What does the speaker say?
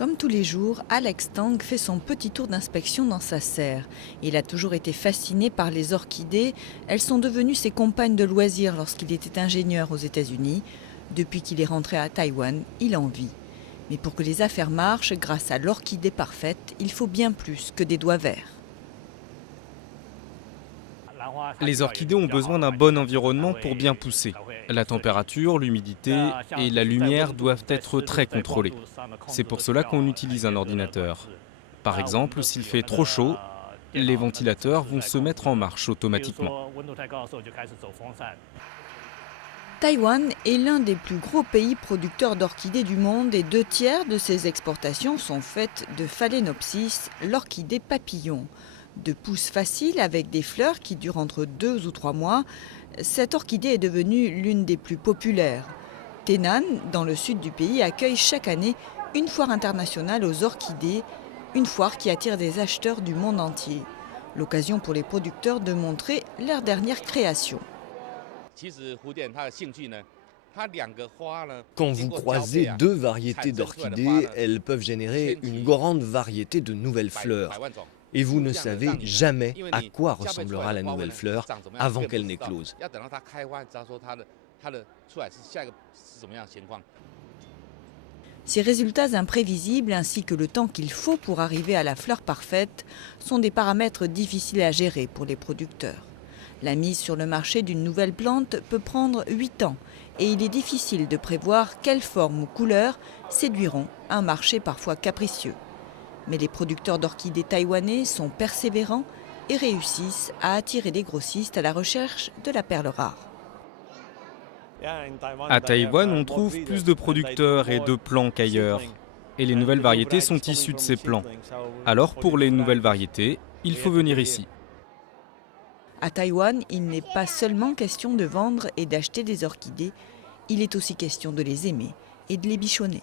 Comme tous les jours, Alex Tang fait son petit tour d'inspection dans sa serre. Il a toujours été fasciné par les orchidées. Elles sont devenues ses compagnes de loisirs lorsqu'il était ingénieur aux États-Unis. Depuis qu'il est rentré à Taïwan, il en vit. Mais pour que les affaires marchent, grâce à l'orchidée parfaite, il faut bien plus que des doigts verts. Les orchidées ont besoin d'un bon environnement pour bien pousser. La température, l'humidité et la lumière doivent être très contrôlées. C'est pour cela qu'on utilise un ordinateur. Par exemple, s'il fait trop chaud, les ventilateurs vont se mettre en marche automatiquement. Taïwan est l'un des plus gros pays producteurs d'orchidées du monde et 2/3 de ses exportations sont faites de Phalaenopsis, l'orchidée papillon. De pousses faciles avec des fleurs qui durent entre 2 ou 3 mois, cette orchidée est devenue l'une des plus populaires. Tainan, dans le sud du pays, accueille chaque année une foire internationale aux orchidées, une foire qui attire des acheteurs du monde entier. L'occasion pour les producteurs de montrer leur dernière création. Quand vous croisez deux variétés d'orchidées, elles peuvent générer une grande variété de nouvelles fleurs. Et vous ne savez jamais à quoi ressemblera la nouvelle fleur avant qu'elle n'éclose. Ces résultats imprévisibles ainsi que le temps qu'il faut pour arriver à la fleur parfaite sont des paramètres difficiles à gérer pour les producteurs. La mise sur le marché d'une nouvelle plante peut prendre 8 ans et il est difficile de prévoir quelle forme ou couleur séduiront un marché parfois capricieux. Mais les producteurs d'orchidées taïwanais sont persévérants et réussissent à attirer les grossistes à la recherche de la perle rare. À Taïwan, on trouve plus de producteurs et de plants qu'ailleurs. Et les nouvelles variétés sont issues de ces plants. Alors pour les nouvelles variétés, il faut venir ici. À Taïwan, il n'est pas seulement question de vendre et d'acheter des orchidées, il est aussi question de les aimer et de les bichonner.